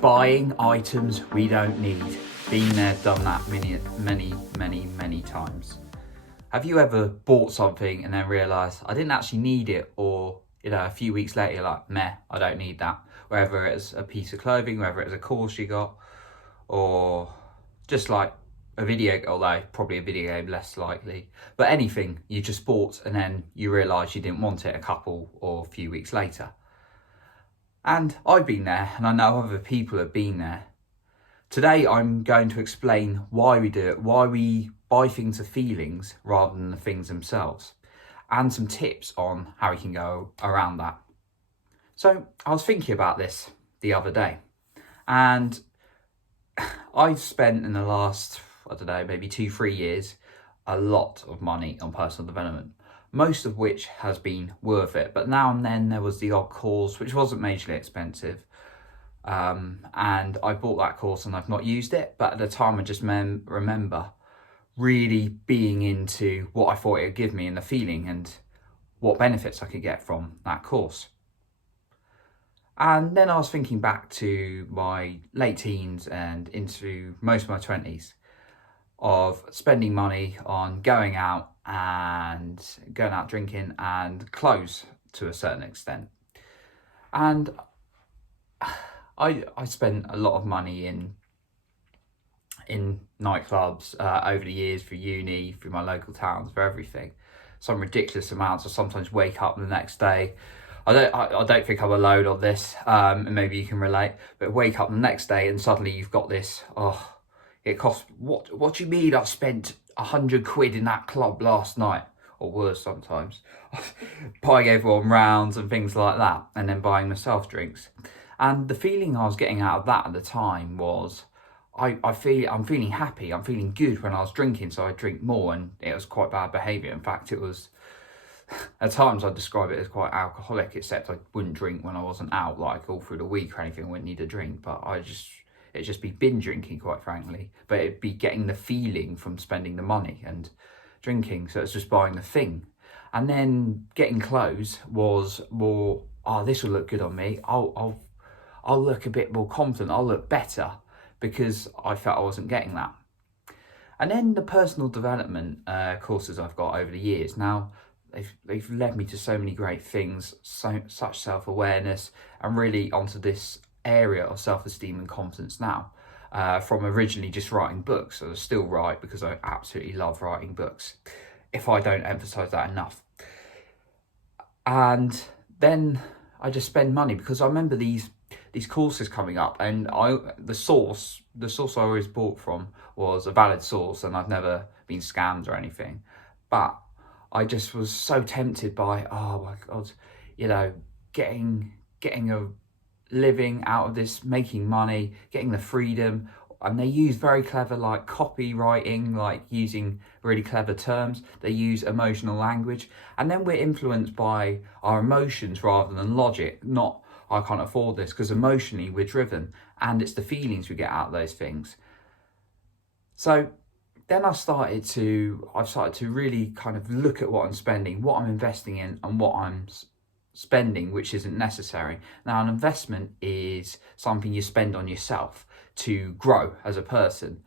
Buying items we don't need. Been there, done that many times. Have you ever bought something and then realised I didn't actually need it, or a few weeks later you're like, meh, I don't need that. Whether it's a piece of clothing, whether it's a course you got, or just like a video, although probably a video game less likely, but anything you just bought and then you realise you didn't want it a couple or a few weeks later. And I've been there, and I know other people have been there. Today I'm going to explain why we do it, why we buy things for feelings rather than the things themselves, and some tips on how we can go around that. So I was thinking about this the other day, and I've spent in the last, maybe 2-3 years, a lot of money on personal development, most of which has been worth it. But now and then there was the odd course which wasn't majorly expensive, and I bought that course and I've not used it, but at the time I just remember really being into what I thought it would give me and the feeling and what benefits I could get from that course. And then I was thinking back to my late teens and into most of my 20s of spending money on going out drinking and clothes to a certain extent. And I spent a lot of money in nightclubs over the years, for uni, through my local towns, for everything. Some ridiculous amounts. I sometimes wake up the next day. I don't think I'm alone on this, and maybe you can relate, but wake up the next day and suddenly you've got this, it costs, what do you mean I spent 100 quid in that club last night? Or worse sometimes. Buying everyone rounds and things like that, and then buying myself drinks. And the feeling I was getting out of that at the time was, I'm feeling happy, I'm feeling good when I was drinking, so I drink more, and it was quite bad behaviour. In fact, it was, at times I'd describe it as quite alcoholic, except I wouldn't drink when I wasn't out, like all through the week or anything. I wouldn't need a drink, but it'd just be binge drinking, quite frankly. But it'd be getting the feeling from spending the money and drinking, so it's just buying the thing. And then getting clothes was more, this will look good on me, I'll look a bit more confident, I'll look better, because I felt I wasn't getting that. And then the personal development courses I've got over the years, now they've led me to so many great things, such self-awareness, and really onto this area of self-esteem and confidence now. From originally just writing books, so I still write because I absolutely love writing books, if I don't emphasize that enough. And then I just spend money because I remember these courses coming up, and the source I always bought from was a valid source, and I've never been scammed or anything. But I just was so tempted by, oh my God, getting a living out of this, making money, getting the freedom. And they use very clever, like, copywriting, like using really clever terms. They use emotional language, and then we're influenced by our emotions rather than logic. Not, I can't afford this, because emotionally we're driven, and it's the feelings we get out of those things. So then I've started to really kind of look at what I'm spending, what I'm investing in, and what I'm spending which isn't necessary. Now, an investment is something you spend on yourself to grow as a person,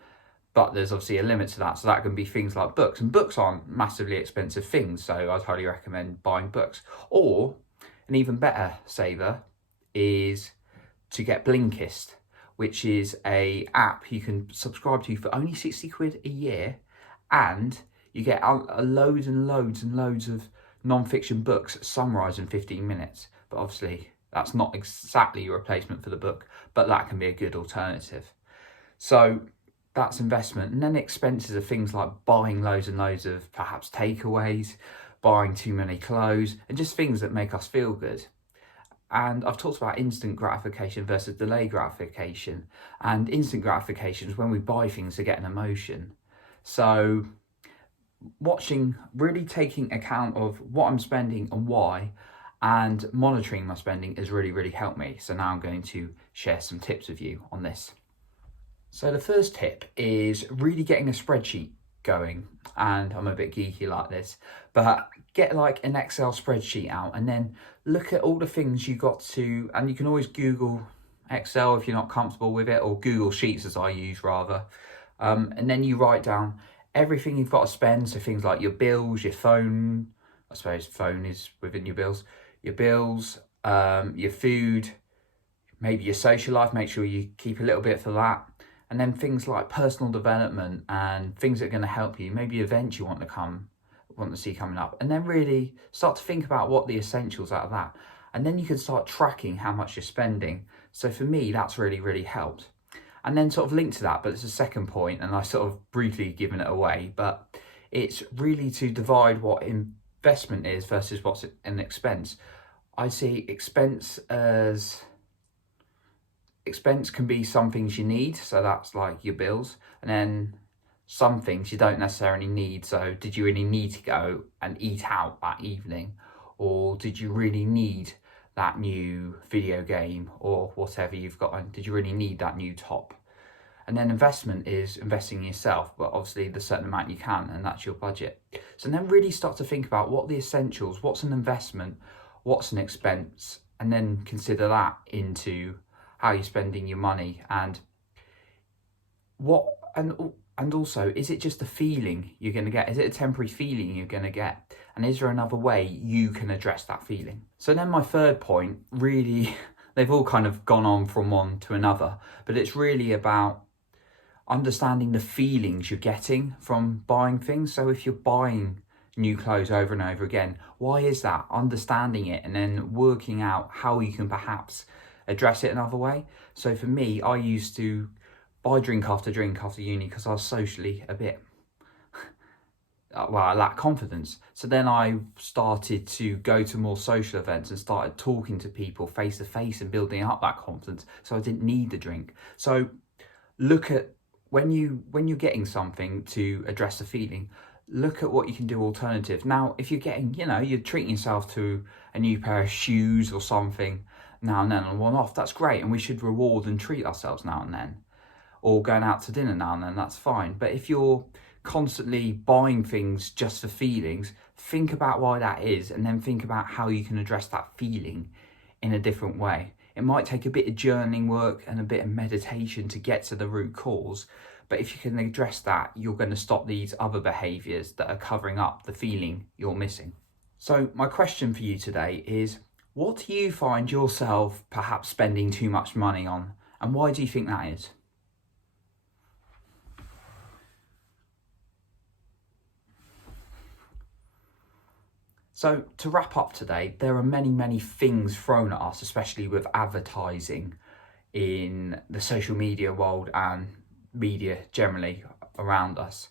but there's obviously a limit to that. So that can be things like books, and books aren't massively expensive things, so I'd highly recommend buying books. Or an even better saver is to get Blinkist, which is a app you can subscribe to for only 60 quid a year, and you get loads and loads and loads of non-fiction books summarised in 15 minutes. But obviously that's not exactly a replacement for the book, but that can be a good alternative. So that's investment. And then expenses are things like buying loads and loads of perhaps takeaways, buying too many clothes, and just things that make us feel good. And I've talked about instant gratification versus delayed gratification. And instant gratification is when we buy things to get an emotion. So really taking account of what I'm spending and why, and monitoring my spending has really helped me. So now I'm going to share some tips with you on this. So the first tip is really getting a spreadsheet going, and I'm a bit geeky like this, but get like an Excel spreadsheet out and then look at all the things you got to, and you can always Google Excel if you're not comfortable with it, or Google Sheets as I use rather. And then you write down everything you've got to spend, so things like your bills, your phone, I suppose phone is within your bills, your food, maybe your social life, make sure you keep a little bit for that. And then things like personal development and things that are going to help you, maybe events you want to see coming up. And then really start to think about what the essentials out of that. And then you can start tracking how much you're spending. So for me, that's really helped. And then sort of linked to that, but it's a second point, and I sort of briefly given it away, but it's really to divide what investment is versus what's an expense. I see expense can be some things you need, so that's like your bills, and then some things you don't necessarily need. So did you really need to go and eat out that evening, or did you really need that new video game or whatever you've got, and did you really need that new top? And then investment is investing in yourself, but obviously the certain amount you can, and that's your budget. So then really start to think about what the essentials, what's an investment, what's an expense, and then consider that into how you're spending your money, and also, is it just a feeling you're going to get? Is it a temporary feeling you're going to get? And is there another way you can address that feeling? So then my third point, really, they've all kind of gone on from one to another, but it's really about understanding the feelings you're getting from buying things. So if you're buying new clothes over and over again, why is that? Understanding it and then working out how you can perhaps address it another way. So for me, I used to buy drink after uni because I was socially a bit, I lacked confidence. So then I started to go to more social events and started talking to people face to face and building up that confidence. So I didn't need the drink. So look at when you're getting something to address the feeling, look at what you can do alternative. Now, if you're getting, you're treating yourself to a new pair of shoes or something now and then on one-off, that's great, and we should reward and treat ourselves now and then. Or going out to dinner now and then, that's fine. But if you're constantly buying things just for feelings, think about why that is, and then think about how you can address that feeling in a different way. It might take a bit of journaling work and a bit of meditation to get to the root cause, but if you can address that, you're going to stop these other behaviours that are covering up the feeling you're missing. So my question for you today is, what do you find yourself perhaps spending too much money on, and why do you think that is? So to wrap up today, there are many things thrown at us, especially with advertising in the social media world and media generally around us.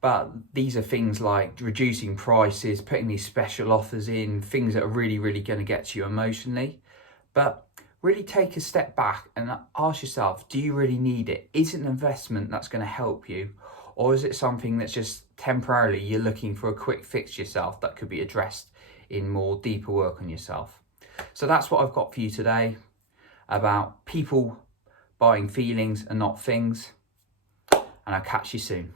But these are things like reducing prices, putting these special offers in, things that are really going to get to you emotionally. But really take a step back and ask yourself, do you really need it? Is it an investment that's going to help you? Or is it something that's just temporarily you're looking for a quick fix yourself that could be addressed in more deeper work on yourself? So that's what I've got for you today about people buying feelings and not things. And I'll catch you soon.